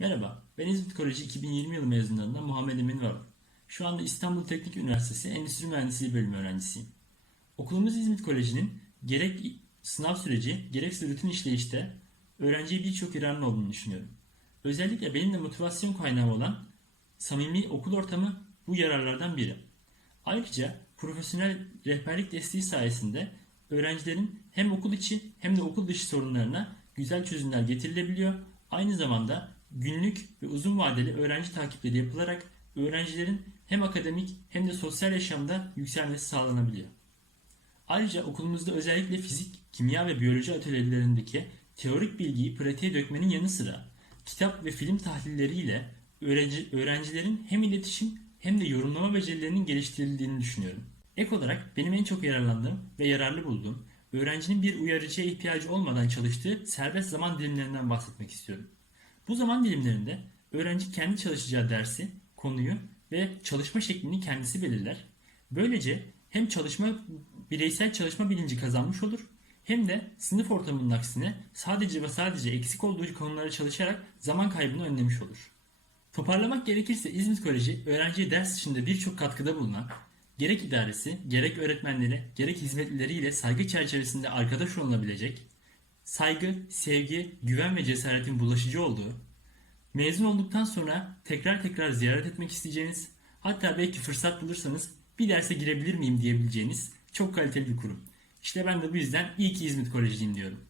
Merhaba, ben İzmit Koleji 2020 yılı mezunlarından Muhammed Emin Varol. Şu anda İstanbul Teknik Üniversitesi Endüstri Mühendisliği bölümü öğrencisiyim. Okulumuz İzmit Koleji'nin gerek sınav süreci gerekse rutin işleyişte öğrenciye birçok yararlı olduğunu düşünüyorum. Özellikle benim de motivasyon kaynağı olan samimi okul ortamı bu yararlardan biri. Ayrıca profesyonel rehberlik desteği sayesinde öğrencilerin hem okul içi hem de okul dışı sorunlarına güzel çözümler getirilebiliyor. Aynı zamanda günlük ve uzun vadeli öğrenci takipleri yapılarak öğrencilerin hem akademik hem de sosyal yaşamda yükselmesi sağlanabiliyor. Ayrıca okulumuzda özellikle fizik, kimya ve biyoloji atölyelerindeki teorik bilgiyi pratiğe dökmenin yanı sıra kitap ve film tahlilleriyle öğrenci, öğrencilerin hem iletişim hem de yorumlama becerilerinin geliştirildiğini düşünüyorum. Ek olarak benim en çok yararlandığım ve yararlı bulduğum öğrencinin bir uyarıcıya ihtiyacı olmadan çalıştığı serbest zaman dilimlerinden bahsetmek istiyorum. Bu zaman dilimlerinde öğrenci kendi çalışacağı dersi, konuyu ve çalışma şeklini kendisi belirler. Böylece hem çalışma bireysel çalışma bilinci kazanmış olur hem de sınıf ortamının aksine sadece ve sadece eksik olduğu konulara çalışarak zaman kaybını önlemiş olur. Toparlamak gerekirse İzmit Koleji öğrenciye ders dışında birçok katkıda bulunan, gerek idaresi, gerek öğretmenleri, gerek hizmetlileriyle saygı çerçevesinde arkadaş olunabilecek, saygı, sevgi, güven ve cesaretin bulaşıcı olduğu, mezun olduktan sonra tekrar tekrar ziyaret etmek isteyeceğiniz, hatta belki fırsat bulursanız bir derse girebilir miyim diyebileceğiniz çok kaliteli bir kurum. İşte ben de bu yüzden iyi ki İzmit Kolejiyim diyorum.